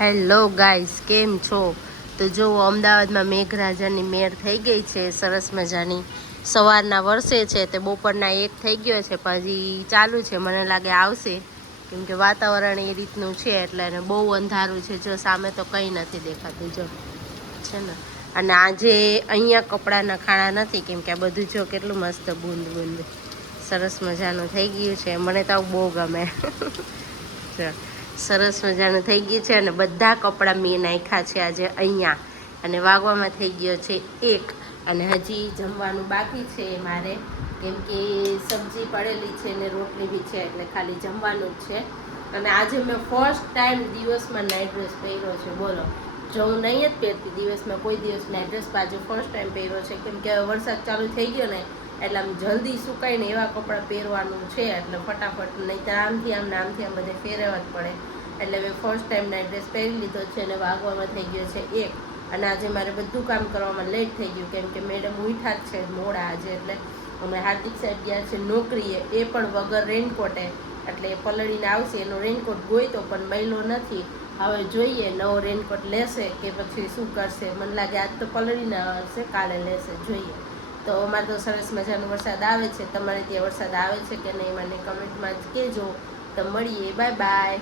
Hello guys, કેમ છો? તો જો અમદાવાદમાં મેઘરાજાની મેળ થઈ ગઈ છે સરસ મજાની. સવારના વરસે છે તે બપોરના 1 થઈ ગયો છે, પણ હજી ચાલુ છે. મને લાગે આવશે, કેમ કે વાતાવરણ એ રીતનું છે એટલે એને બહુ અંધારું છે. જો સામે તો કંઈ નથી દેખાતું, જો છે ને. અને આજે અહીંયા કપડાના ખાણા નથી, કેમ કે આ બધું જો કેટલું મસ્ત બૂંદ બૂંદ સરસ મજાનું થઈ ગયું છે. મને તો બહુ ગમે. સરસ મજાનું થઈ ગયું છે અને બધા કપડાં મેં નાખ્યા છે આજે અહીંયા. અને વાગવામાં થઈ ગયો છે 1 અને હજી જમવાનું બાકી છે મારે, કેમ કે સબ્જી પડેલી છે ને રોટલી બી છે, એટલે ખાલી જમવાનું જ છે. અને આજે મેં ફર્સ્ટ ટાઈમ દિવસમાં નાઇટ ડ્રેસ પહેર્યો છે. બોલો, જો હું નહીં જ પહેરતી દિવસમાં કોઈ દિવસ નાઇટ ડ્રેસ, પાછો ફર્સ્ટ ટાઈમ પહેર્યો છે, કેમ કે વરસાદ ચાલુ થઈ ગયો ને એટલે આમ જલ્દી સુકાય ને એવા કપડાં પહેરવાનું છે, એટલે ફટાફટ, નહીં તો આમથી આમ ને આમથી આમ બધે ફેરવવા જ પડે. એટલે મેં ફર્સ્ટ ટાઈમ નાઇટ ડ્રેસ પહેરી લીધો છે અને વાગવામાં થઈ ગયો છે 1. અને આજે મારે બધું કામ કરવામાં લેટ થઈ ગયું, કેમ કે મેડમ ઉઠ્યા જ છે મોડા આજે. એટલે અમે હાર્દિક સાહેબ ગયા છે નોકરીએ, એ પણ વગર રેનકોટે. એટલે એ પલળીને આવશે, એનો રેનકોટ ગોઈતો પણ મહિલો નથી. હવે જોઈએ નવો રેનકોટ લેશે કે પછી શું કરશે. મને લાગે આજ તો પલળીને આવશે, કાલે લેશે, જોઈએ. તો અમારે તો સરસ મજાનો વરસાદ આવે છે. તમારે ત્યાં વરસાદ આવે છે કે નહીં મને કમેન્ટમાં જ કહેજો. તો મળીએ, બાય બાય.